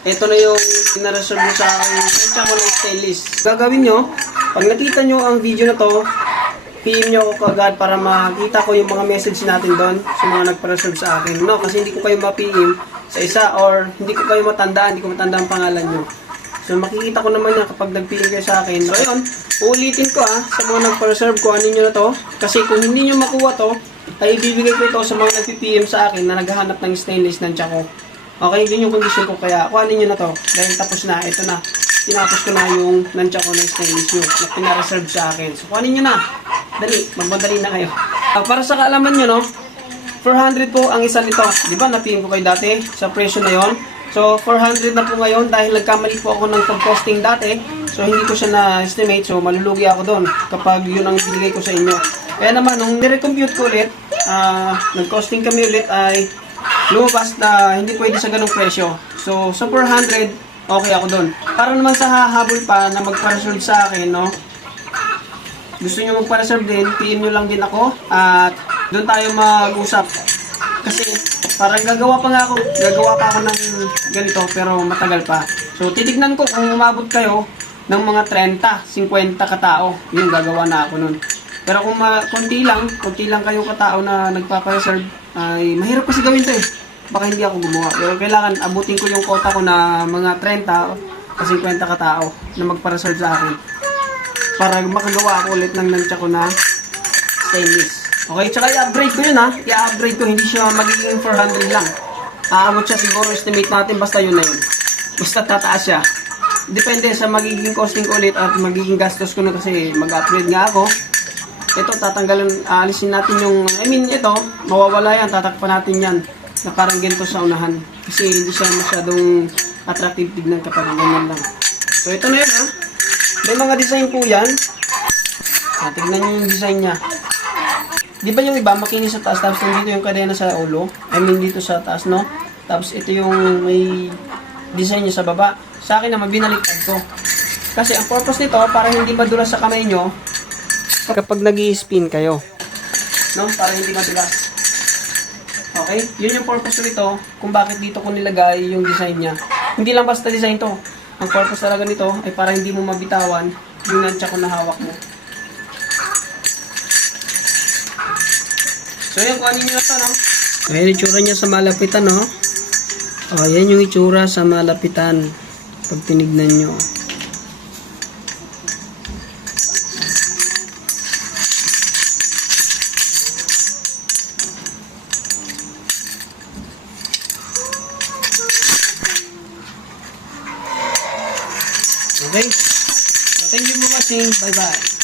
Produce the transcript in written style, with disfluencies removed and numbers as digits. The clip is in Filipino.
ito na yung pinareserve mo sa akin. Tansya ko ng stainless. Gagawin nyo, pag nakita nyo ang video na to, PM nyo ako kagad para makita ko yung mga message natin doon sa mga nagpa-reserve sa akin. No, kasi hindi ko kayo ma-PM sa isa or hindi ko kayo matandaan, hindi ko matandaan ang pangalan nyo. So makikita ko naman yan kapag nag-PM kayo sa akin. So ayun, uulitin ko sa mga nagpa-reserve ko ano nyo na to. Kasi kung hindi nyo makuha to, ay ibibigay ko ito sa mga nag-PM sa akin na naghahanap ng stainless ng ko. Okay, yun yung condition ko kaya kuhanin nyo na to. Dahil tapos na, ito na. Tinapos ko na yung nantya ko na stainless nyo na pinareserve sa akin. So kuhanin nyo na. Dali, magmadali na kayo. Para sa kaalaman nyo, no, 400 po ang isa nito. Di ba, napin ko kayo dati sa presyo na yon. So, 400 na po ngayon dahil nagkamali po ako ng pag-costing dati. So, hindi ko siya na-estimate. So, malulugi ako doon kapag yun ang binigay ko sa inyo. Kaya naman, nung nire-compute ko ulit, nag-costing kami ulit ay lumabas na hindi pwede sa ganung presyo. So, sa 400, okay ako doon. Para naman sa hahabol pa na mag-reserve sa akin, no, gusto nyo magpa-reserve din, PM nyo lang din ako at doon tayo mag-usap. Kasi parang gagawa pa ako ng ganito pero matagal pa. So titignan ko kung umabot kayo ng mga 30, 50 katao. Yung gagawa na ako nun. Pero kung konti lang kayo katao na nagpapa-reserve, ay mahirap kasi gawin to eh. Baka hindi ako gumawa. Pero kailangan abutin ko yung quota ko na mga 30 o 50 katao na magpa-reserve sa akin. Para makagawa ako ulit ng nantya ko na stainless. Okay, tsaka i-upgrade ko yun I-upgrade ko, hindi siya magiging 400 lang. Aabot siya siguro, estimate natin, basta yun na yun. Basta tataas siya. Depende sa magiging costing ko ulit at magiging gastos ko na kasi mag-upgrade nga ako. Ito, alisin natin yung, ito, mawawala yan, tatakpan natin yan. Na parang ganito sa unahan. Kasi hindi siya masyadong attractive tignan kapag ganyan lang. So, ito na yun May mga design po yan. Tignan nyo yung design niya. Di ba yung iba makinis sa taas, tapos nandito yung kadena sa ulo? Dito sa taas, no? Tapos ito yung may design niya sa baba. Sa akin naman, binaliktad ko. Kasi ang purpose nito, para hindi madulas sa kamay nyo kapag nag-i-spin kayo. No? Para hindi madulas. Okay? Yun yung purpose nito, kung bakit dito ko nilagay yung design niya. Hindi lang basta design to. Ang purpose talaga nito ay para hindi mo mabitawan yung nantya ko na hawak mo. So yun, kuhanin nyo na ito, no? Ayan yung itsura niya sa malapitan, no? Ayan yung itsura sa malapitan. Pag tinignan nyo. Okay? So thank you for watching. Bye-bye.